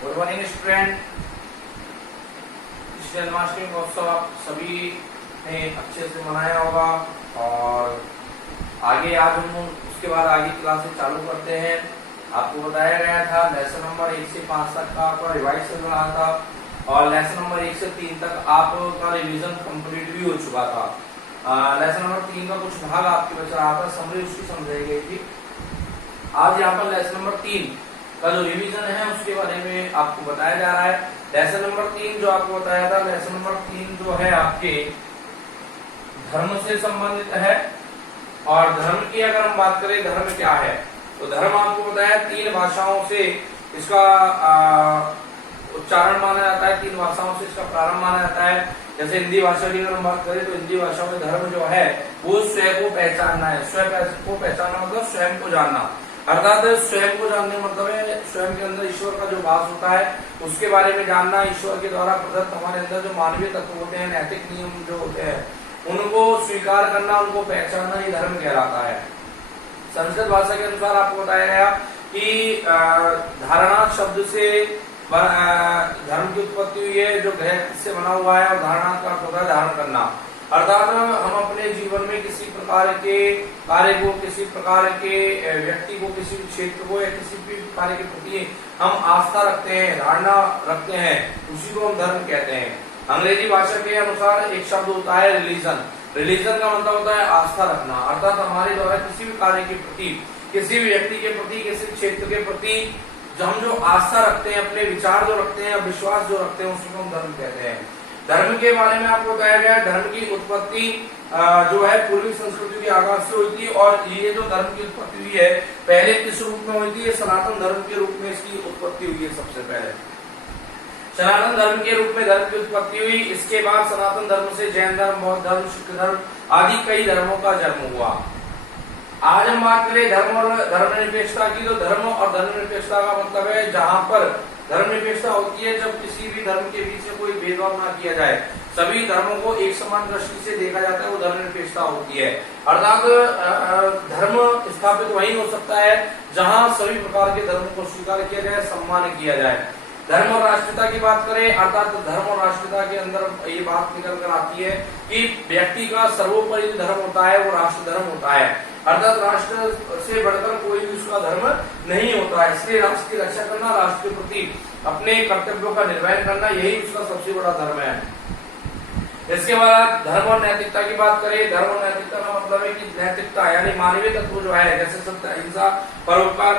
Good morning student. इस जन्माष्टमी महोत्सव आप सभी ने अच्छे से मनाया होगा और आगे आज हम उसके बाद आगे क्लासेस चालू करते हैं। आपको बताया गया था लेसन नंबर 1 से 5 तक का आपका रिवाइज चल रहा था और लेसन नंबर 1 से 3 तक आपका रिवीजन कंप्लीट भी हो चुका था। लेसन नंबर 3 का कुछ भाग आपके बचा रहा था, समरी उसकी समझाई गई थी। आज यहाँ पर लेसन नंबर 3 का जो रिवीजन है उसके बारे में आपको बताया जा रहा है। लेसन नंबर 3 जो आपको बताया था, लेसन नंबर 3 जो है आपके धर्म से संबंधित है। और धर्म की अगर हम बात करें, धर्म क्या है, तो धर्म आपको बताया 3 भाषाओं से इसका उच्चारण माना जाता है, 3 भाषाओं से इसका प्रारंभ माना जाता है। जैसे हिंदी भाषा की अगर हम बात करें तो हिंदी भाषा में धर्म जो है वो स्वयं को पहचानना है। स्वयं को पहचानना मतलब स्वयं को जानना, अर्थात स्वयं को जानने मतलब है स्वयं के अंदर ईश्वर का जो वास होता है उसके बारे में जानना। ईश्वर के द्वारा प्रदत्त हमारे अंदर जो मानवीय तत्व होते हैं, नैतिक नियम जो होते हैं, उनको स्वीकार करना, उनको पहचानना ही धर्म कहलाता है। संस्कृत भाषा के अनुसार आपको बताया गया कि धारणा शब्द से धर्म की उत्पत्ति हुई है, जो ग्रह से बना हुआ है, और धारणा का अर्थ होता है धारण करना। अर्थात हम अपने जीवन में किसी प्रकार के कार्य को, किसी प्रकार के व्यक्ति को, किसी क्षेत्र को या किसी भी कार्य के प्रति हम आस्था रखते हैं, धारणा रखते हैं, उसी को हम धर्म कहते हैं। अंग्रेजी भाषा के अनुसार एक शब्द होता है रिलीजन। रिलीजन का मतलब होता है आस्था रखना, अर्थात हमारे द्वारा किसी भी कार्य के प्रति, किसी भी व्यक्ति के प्रति, किसी क्षेत्र के प्रति हम जो आस्था रखते हैं, अपने विचार जो रखते हैं, विश्वास जो रखते हैं, उसी को हम धर्म कहते हैं। धर्म के बारे में आपको बताया गया है, धर्म की उत्पत्ति जो है पूर्वी संस्कृति के आगाज से हुई थी। और ये जो धर्म की उत्पत्ति हुई है पहले किस रूप में हुई थी? ये सनातन धर्म के रूप में इसकी उत्पत्ति हुई है। सबसे पहले सनातन धर्म के रूप में धर्म की उत्पत्ति हुई। इसके बाद सनातन धर्म से जैन धर्म, बौद्ध धर्म, सिख धर्म आदि कई धर्मों का जन्म हुआ। आज हम बात करें धर्म और धर्मनिरपेक्षता की, तो धर्म और धर्मनिरपेक्षता का मतलब है जहां पर धर्मनिरपेक्षता होती है जब किसी भी धर्म के बीच में कोई भेदभाव ना किया जाए, सभी धर्मों को एक समान दृष्टि से देखा जाता है, वो धर्मनिरपेक्षता होती है। अर्थात धर्म स्थापित वही हो सकता है जहां सभी प्रकार के धर्मों को स्वीकार किया जाए, सम्मान किया जाए। धर्म और राष्ट्रीयता की बात करें, अर्थात धर्म और राष्ट्रीयता के अंदर ये बात निकल कर आती है कि व्यक्ति का सर्वोपरि धर्म होता है वो राष्ट्र धर्म होता है, अर्थात राष्ट्र से बढ़कर कोई भी उसका धर्म नहीं होता है। इसलिए राष्ट्र की रक्षा करना, राष्ट्र के प्रति अपने कर्तव्यों का निर्वहन करना, यही उसका सबसे बड़ा धर्म है। इसके बाद धर्म और नैतिकता की बात करें, धर्म और नैतिकता का मतलब है कि नैतिकता यानी मानवीय तत्व जो है, जैसे सत्य, अहिंसा, परोपकार,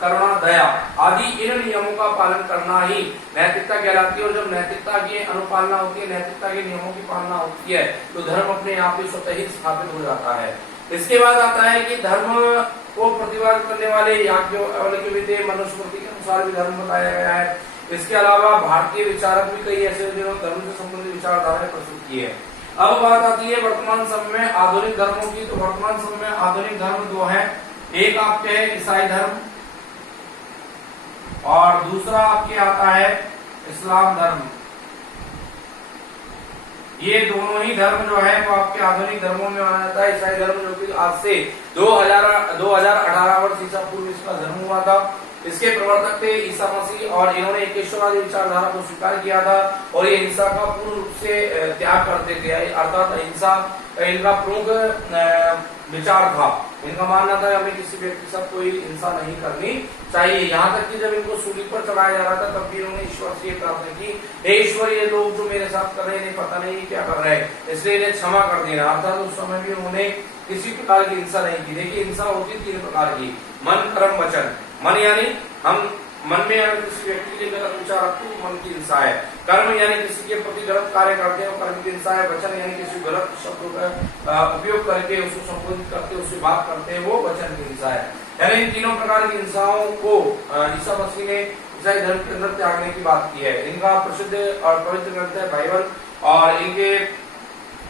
करुणा, दया आदि इन नियमों का पालन करना ही नैतिकता कहलाती है। और जब नैतिकता की अनुपालना होती है, नैतिकता के नियमों की पालना होती है, तो धर्म अपने आप ही स्वतः ही स्थापित हो जाता है। इसके बाद आता है कि धर्म को प्रतिपादित करने वाले याज्ञवल्क्य मनुस्मृति के अनुसार भी धर्म बताया गया है। इसके अलावा भारतीय विचारक भी कई ऐसे जिन्होंने धर्म से संबंधित विचारधाराएं प्रस्तुत की है। अब बात आती है वर्तमान समय में आधुनिक धर्मों की, तो वर्तमान समय में आधुनिक धर्म 2 हैं। एक आपके है ईसाई धर्म और दूसरा आपके आता है इस्लाम धर्म। ये दोनों ही धर्म जो है वो आपके आधुनिक धर्मों में माना जाता है। ईसाई धर्म जो कि आज से 2018 वर्ष ईसा पूर्व इसका जन्म हुआ था। इसके प्रवर्तक थे ईसा मसीह और इन्होंने एकेश्वरवादी विचारधारा को स्वीकार किया था और ये हिंसा का पूर्ण रूप से त्याग करते थे, अर्थात हिंसा इनका प्रमुख विचार था। इनका मानना था हमें किसी व्यक्ति के साथ कोई हिंसा नहीं करनी चाहिए। यहाँ तक कि जब इनको सूली पर चढ़ाया जा रहा था तब भी इन्होंने ईश्वर से प्रार्थना की, हे ईश्वर, ये लोग जो मेरे साथ कर रहे हैं पता नहीं क्या कर रहे हैं, इसलिए इन्हें क्षमा कर देना। अर्थात उस समय भी उन्होंने किसी प्रकार की हिंसा नहीं की। देखिए हिंसा होती 3 प्रकार की, मन, कर्म, वचन। मन यानी हम मन में अगर किसी व्यक्ति के गलत विचार रखते हैं, मन की हिंसा है। कर्म यानी किसी के प्रति गलत कार्य करते हैं, कर्म की हिंसा है। वचन यानी किसी गलत शब्दों का उपयोग करके उसको संबोधित करते, उससे बात करते हैं, वो वचन की हिंसा है। यानी इन तीनों प्रकार की हिंसाओं को ईसा मसीह ने ईसाई धर्म के अंदर त्यागने की बात की है। इनका प्रसिद्ध और पवित्र ग्रंथ है बाइबल और इनके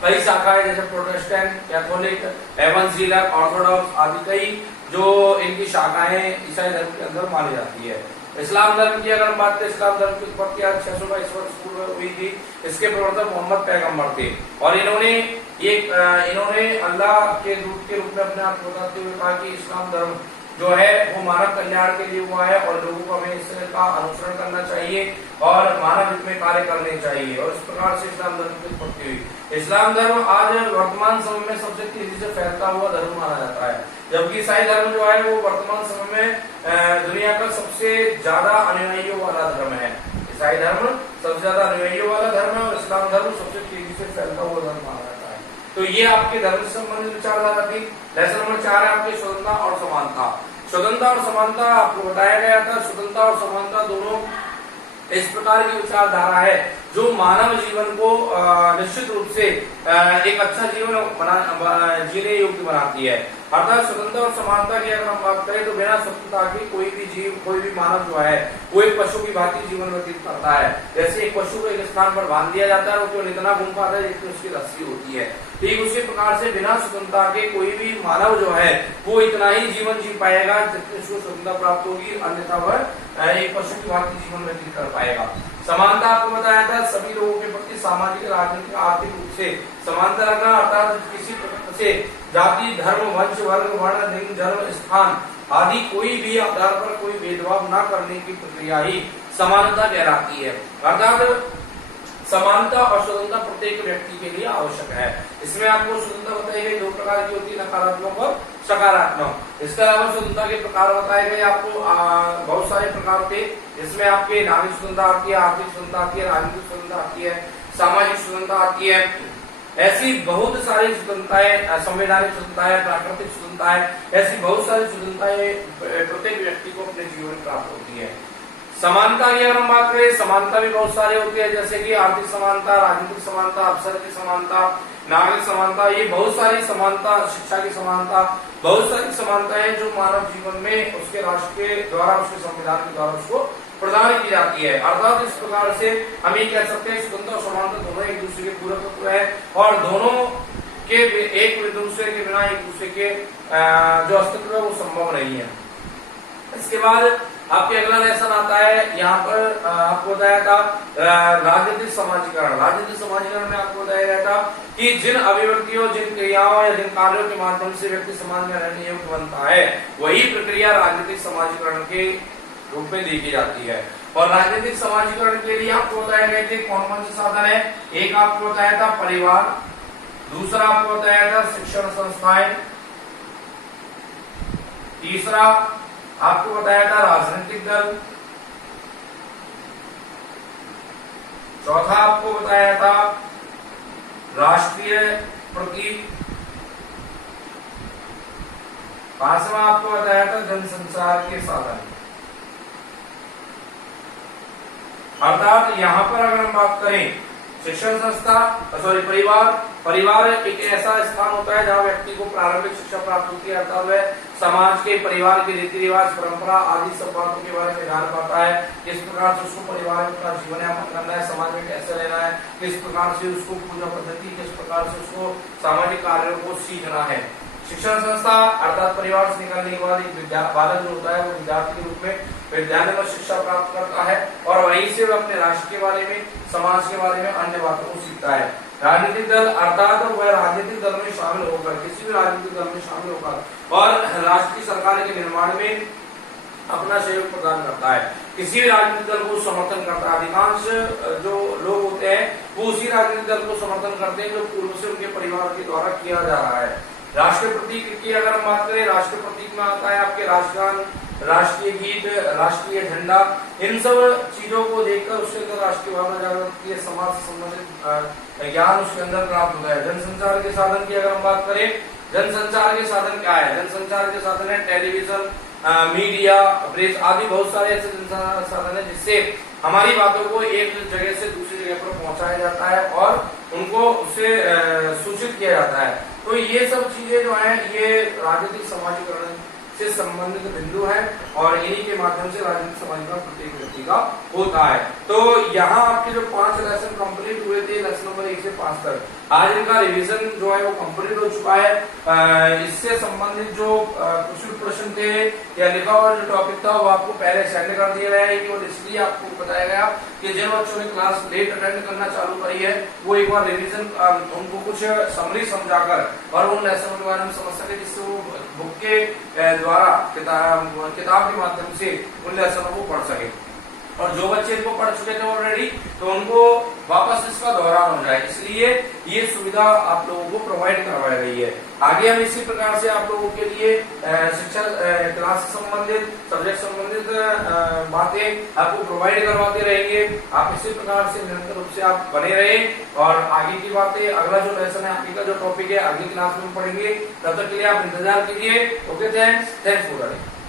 कई शाखाएं जैसे प्रोटेस्टेंट, कैथोलिक, एवंजेलिकल, ऑर्थोडॉक्स आदि कई जो इनकी शाखाएं ईसाई धर्म के अंदर मानी जाती है। इस्लाम धर्म की अगर हम बात करें, इस्लाम धर्म की उत्पत्ति 622 वर्ष पूर्व हुई थी। इसके प्रवर्तक मोहम्मद पैगंबर थे और इन्होंने अल्लाह के दूत के रूप में अपने आप को बताते हुए कहा कि इस्लाम धर्म जो है वो मानव कल्याण के लिए हुआ है और लोगों को हमें इसका अनुसरण करना चाहिए और मानव हित में कार्य करने चाहिए। और इस प्रकार से इस्लाम धर्म की उत्पत्ति हुई। इस्लाम धर्म आज वर्तमान समय में सबसे तेजी से फैलता हुआ धर्म माना जाता है, जबकि ईसाई धर्म जो है वो वर्तमान समय में दुनिया का सबसे ज्यादा अनुयायियों वाला धर्म है। ईसाई धर्म सबसे ज्यादा अनुयायियों वाला धर्म है और इस्लाम धर्म सबसे तेजी से फैलता हुआ धर्म माना जाता है। तो ये आपके धर्म से संबंधित विचारधारा थी। लेसन नंबर 4 है आपकी स्वतंत्रता और समानता। स्वतंत्रता और समानता आपको बताया गया था। स्वतंत्रता और समानता दोनों इस प्रकार की विचारधारा है जो मानव जीवन को निश्चित रूप से एक अच्छा जीवन जीने योग्य बनाती है। अर्थात स्वतंत्रता और समानता की अगर हम बात करें तो बिना स्वतंत्रता के कोई भी जीव, कोई भी मानव जो है वो एक पशु की भांति जीवन व्यतीत करता है। जैसे एक पशु को एक स्थान पर बांध दिया जाता है और वो इतना घूम पाता है जितनी उसकी रस्सी होती है, ठीक उसी प्रकार से बिना स्वतंत्रता के कोई भी मानव जो है वो इतना ही जीवन जी पाएगा जितनी उसको स्वतंत्रता प्राप्त होगी, अन्यथा वह एक पशु की भांति जीवन व्यतीत कर पाएगा। समानता आपको बताया था सभी लोगों के प्रति सामाजिक, राजनीतिक, आर्थिक रूप से समानता रखना, अर्थात किसी प्रकार से जाति, धर्म, वंश, वर्ग, वर्ण, लिंग, जन्म, स्थान आदि कोई भी आधार पर कोई भेदभाव न करने की प्रक्रिया ही समानता कहलाती है। अर्थात समानता और स्वतंत्रता प्रत्येक व्यक्ति के लिए आवश्यक है। इसमें आपको स्वतंत्रता बताई गई 2 प्रकार की होती है, नकारात्मक और सकारात्मक। इसके अलावा स्वतंत्रता के प्रकार बताए गए आपको बहुत सारे प्रकार थे। इसमें आपके नागरिक स्वतंत्रता आती है, आर्थिक स्वतंत्रता आती है, राजनीतिक स्वतंत्रता आती है, सामाजिक स्वतंत्रता आती है। ऐसी बहुत सारी स्वतंत्रताएं, संवैधानिक स्वतंत्रताएं, प्राकृतिक स्वतंत्रताएं, ऐसी बहुत सारी स्वतंत्रताएं प्रत्येक व्यक्ति को अपने जीवन में प्राप्त होती है। समानता की अगर हम बात करें, समानता भी बहुत सारे होती है, जैसे कि आर्थिक समानता, राजनीतिक समानता, अवसर की समानता, नागरिक समानता, ये बहुत सारी समानता, शिक्षा की समानता, बहुत सारी समानताएं जो मानव जीवन में उसके राष्ट्र के द्वारा, उसके संविधान के द्वारा उसको प्रदान की जाती है। अर्थात इस प्रकार से हम ये कह सकते हैं स्वतंत्रता और समानता दोनों एक दूसरे के पूरक तत्व है और दोनों के एक दूसरे के बिना एक दूसरे के जो अस्तित्व है वो संभव नहीं है। इसके बाद आपके अगला लेसन आता है, यहाँ पर आपको बताया था राजनीतिक समाजीकरण। राजनीतिक समाजीकरण में आपको बताया गया था कि जिन अभिव्यक्तियों, जिन क्रियाओं या जिन कार्यों के माध्यम से व्यक्ति समाज में रहने योग्य बनता है वही प्रक्रिया राजनीतिक समाजीकरण के रूप में देखी जाती है। और राजनीतिक समाजीकरण के लिए आपको बताया गए थे कौन कौन से साधन है। एक आपको बताया था परिवार, दूसरा आपको बताया था शिक्षण संस्थाएं, तीसरा आपको बताया था राजनीतिक दल, चौथा आपको बताया था राष्ट्रीय प्रतीक, पांचवा आपको बताया था जनसंचार के साधन। अर्थात यहाँ पर अगर हम बात करें शिक्षण संस्था, परिवार एक ऐसा स्थान होता है जहाँ व्यक्ति को प्रारंभिक शिक्षा प्राप्त होती है, अर्थात वह समाज के, परिवार के रीति रिवाज, परंपरा आदि सब बातों के बारे में जान पाता है। किस प्रकार से उसको परिवार में अपना जीवन यापन करना है, समाज में कैसे रहना है, किस प्रकार से उसको पूजा पद्धति, किस प्रकार से उसको सामाजिक कार्यों को सीखना है। शिक्षण संस्था अर्थात परिवार से निकलने के बाद एक बालक जो होता है वो विद्यार्थी के रूप में विद्यालय में शिक्षा प्राप्त करता है और वहीं से वह अपने राष्ट्र के बारे में, समाज के बारे में, अन्य बातों को सीखता है। राजनीतिक दल अर्थात वह राजनीतिक दल में शामिल होकर, किसी भी राजनीतिक दल में शामिल होकर और राष्ट्र की सरकार के निर्माण में अपना सहयोग प्रदान करता है। किसी भी राजनीतिक दल को समर्थन करता है। अधिकांश जो लोग होते हैं वो उसी राजनीतिक दल को समर्थन करते हैं जो पूर्व से उनके परिवार के द्वारा किया जा रहा है। राष्ट्रीय प्रतीक की अगर हम बात करें, राष्ट्रीय प्रतीक में आता है आपके राष्ट्रगान, राष्ट्रीय गीत, राष्ट्रीय झंडा। इन सब चीजों को देखकर उसके अंदर राष्ट्रीय भावना जागृत होती है, समाज से संबंधित ज्ञान उसके अंदर प्राप्त होता है। जनसंचार के साधन की अगर हम बात करें, जनसंचार के साधन क्या है? जनसंचार के साधन है टेलीविजन, मीडिया, प्रेस आदि बहुत सारे ऐसे जनसंचार साधन है जिससे हमारी बातों को एक जगह से दूसरी जगह पर पहुंचाया जाता है और उनको उससे सूचित किया जाता है। तो ये सब चीजें जो है ये राजनीतिक समाजीकरण से संबंधित बिंदु है और इन्हीं के माध्यम से राजनीतिक समाजीकरण प्रत्येक व्यक्ति का होता है। तो यहाँ आपके जो 5 लेसन कंप्लीट हुए थे, लेसन नंबर 1 से 5 तक, आज इनका रिवीजन जो है वो कंप्लीट हो चुका है। इससे संबंधित जो कुछ भी प्रश्न थे या लिखा हुआ जो टॉपिक था वो आपको पहले सेंड कर दिया गया है। केवल इसलिए आपको बताया गया कि जिन बच्चों ने क्लास लेट अटेंड करना चालू करी है वो एक बार रिवीजन उनको कुछ समरी समझाकर और उन लेसन के बारे में समझ सके, जिससे वो बुक के द्वारा किताब के माध्यम से उन लेसनों को पढ़ सके। और जो बच्चे इनको पढ़ चुके थे ऑलरेडी तो उनको वापस इसका दोहरान हो जाए, इसलिए ये सुविधा आप लोगों को प्रोवाइड करवाई गई है। आगे हम इसी प्रकार से आप लोगों के लिए शिक्षा क्लास से संबंधित, सब्जेक्ट संबंधित बातें आपको प्रोवाइड करवाते रहेंगे। आप इसी प्रकार से निरंतर रूप से आप बने रहे और आगे की बातें, अगला जो लेसन है, आगे का जो टॉपिक है अगली क्लास में पढ़ेंगे। तब तक के लिए आप इंतजार कीजिए। Okay, thanks for watching.